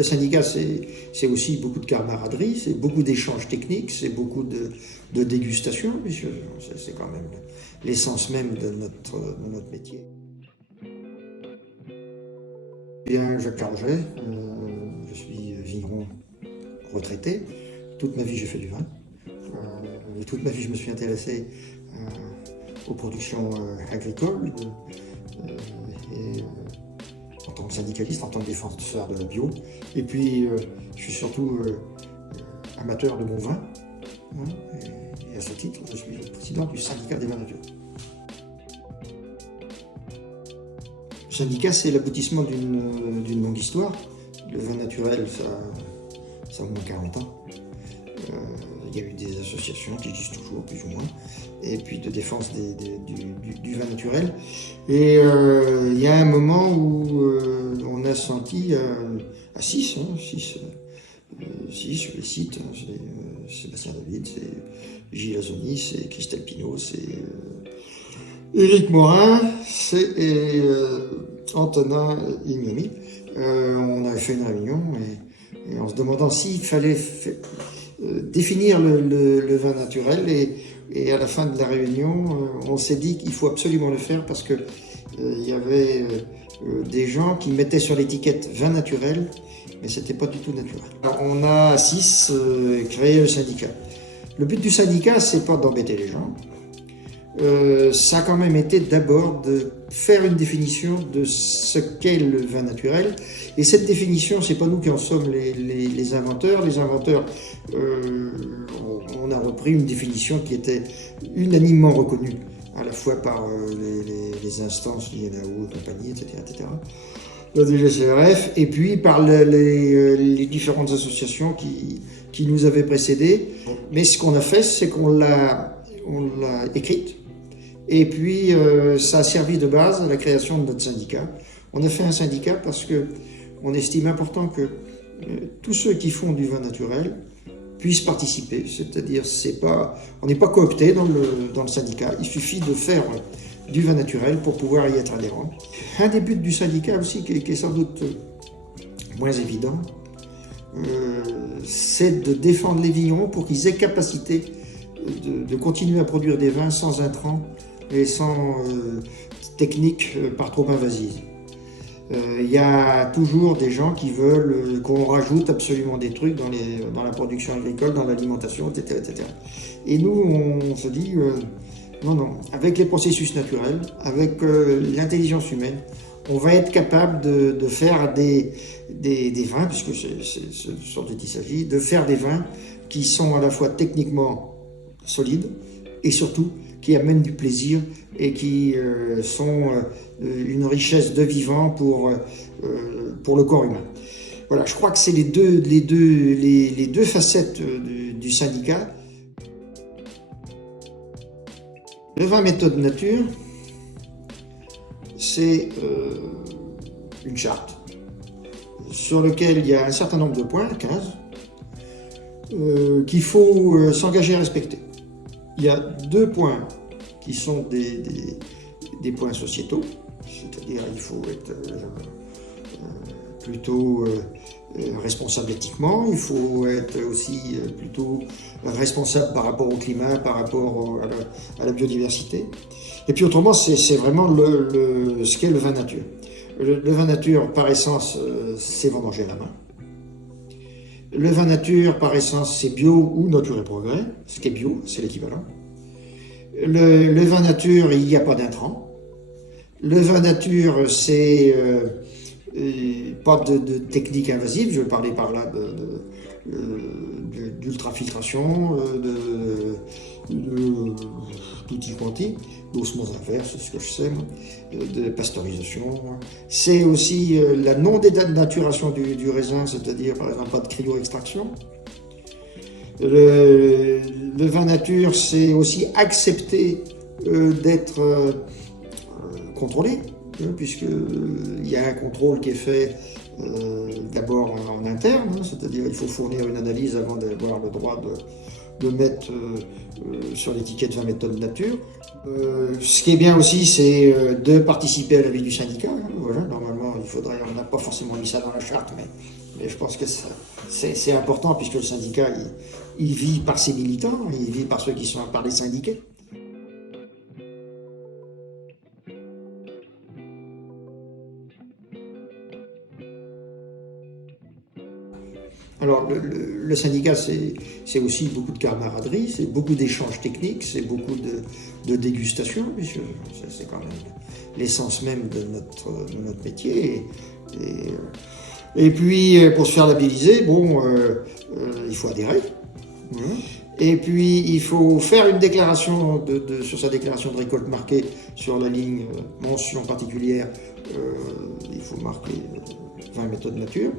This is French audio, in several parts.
le syndicat, c'est aussi beaucoup de camaraderie, c'est beaucoup d'échanges techniques, c'est beaucoup de dégustation, puisque c'est quand même l'essence même de notre métier. Bien, Jacques Carloget, je suis vigneron retraité. Toute ma vie, j'ai fait du vin. Toute ma vie, je me suis intéressé aux productions agricoles. En tant que syndicaliste, en tant que défenseur de la bio. Et puis, je suis surtout amateur de mon vin. Et à ce titre, je suis le président du syndicat des vins naturels. Le syndicat, c'est l'aboutissement d'une longue histoire. Le vin naturel, ça a au moins 40 ans. Il y a eu des associations qui existent toujours, plus ou moins, et puis de défense du vin naturel. Et il y a un moment où on a senti, à 6, je les cite, c'est Sébastien David, c'est Gilles Azoni, c'est Christelle Pinault, c'est Éric Morin, c'est Antonin Ignomi. On avait fait une réunion et en se demandant s'il fallait définir le vin naturel, et à la fin de la réunion, on s'est dit qu'il faut absolument le faire parce que il y avait des gens qui mettaient sur l'étiquette vin naturel, mais c'était pas du tout naturel. Alors, on a à 6 créé le syndicat. Le but du syndicat, c'est pas d'embêter les gens. Ça a quand même été d'abord de faire une définition de ce qu'est le vin naturel. Et cette définition, c'est pas nous qui en sommes les inventeurs. Les inventeurs, on a repris une définition qui était unanimement reconnue, à la fois par les instances, l'INAO, compagnie, etc., la DGCRF, et puis par les différentes associations qui nous avaient précédés. Mais ce qu'on a fait, c'est qu'on l'a écrite. Et puis, ça a servi de base à la création de notre syndicat. On a fait un syndicat parce qu'on estime important que tous ceux qui font du vin naturel puissent participer. C'est-à-dire, on n'est pas coopté dans le syndicat. Il suffit de faire du vin naturel pour pouvoir y être adhérent. Un des buts du syndicat aussi, qui est sans doute moins évident, c'est de défendre les vignerons pour qu'ils aient capacité de continuer à produire des vins sans intrants et sans technique par trop invasive. Il y a toujours des gens qui veulent qu'on rajoute absolument des trucs dans la production agricole, dans l'alimentation, etc., etc. Et nous, on se dit, non, avec les processus naturels, avec l'intelligence humaine, on va être capable de faire des vins, puisque c'est ce dont il s'agit, de faire des vins qui sont à la fois techniquement solides et surtout qui amènent du plaisir et qui sont une richesse de vivant pour le corps humain. Voilà, je crois que c'est les deux facettes du syndicat. Le vin méthode nature, c'est une charte sur laquelle il y a un certain nombre de points, 15, qu'il faut s'engager à respecter. Il y a 2 points qui sont des points sociétaux, c'est-à-dire il faut être plutôt responsable éthiquement, il faut être aussi plutôt responsable par rapport au climat, par rapport à la biodiversité. Et puis autrement, c'est vraiment ce qu'est le vin nature. Le vin nature, par essence, c'est vendangé à la main. Le vin nature, par essence, c'est bio ou nature et progrès. Ce qui est bio, c'est l'équivalent. Le vin nature, il n'y a pas d'intrants. Le vin nature, c'est pas de technique invasive. Je vais parler par là d'ultrafiltration, tutti quanti, d'osmose inverse, c'est ce que je sais, de pasteurisation. C'est aussi la non-dénaturation du raisin, c'est-à-dire par exemple pas de cryo-extraction. Le vin nature, c'est aussi accepter d'être contrôlé, puisqu'il y a un contrôle qui est fait d'abord en interne, c'est-à-dire il faut fournir une analyse avant d'avoir le droit de mettre sur l'étiquette 20 méthodes nature. Ce qui est bien aussi, c'est de participer à la vie du syndicat. Voilà, normalement, il on n'a pas forcément mis ça dans la charte, mais je pense que c'est important puisque le syndicat, il vit par ses militants, il vit par ceux qui sont par les syndiqués. Alors, le syndicat, c'est aussi beaucoup de camaraderie, c'est beaucoup d'échanges techniques, c'est beaucoup de dégustation, puisque c'est quand même l'essence même de notre métier. Et puis, pour se faire labelliser, bon, il faut adhérer. Et puis, il faut faire une déclaration sur sa déclaration de récolte marquée sur la ligne mention particulière. Il faut marquer 20 méthodes nature.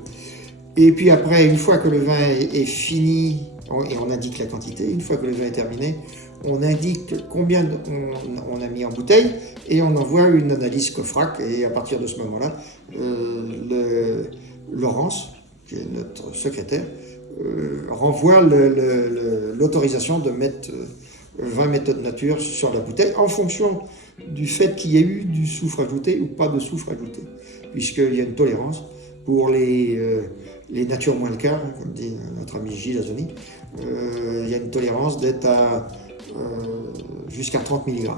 Et puis après, une fois que le vin est fini, et on indique la quantité, une fois que le vin est terminé, on indique combien on a mis en bouteille et on envoie une analyse COFRAC. Et à partir de ce moment-là, Laurence, qui est notre secrétaire, renvoie l'autorisation de mettre 20 méthodes nature sur la bouteille en fonction du fait qu'il y ait eu du soufre ajouté ou pas de soufre ajouté, puisqu'il y a une tolérance pour les natures moins le quart, comme dit notre ami Gilles Azoni. Il y a une tolérance d'être à jusqu'à 30 mg.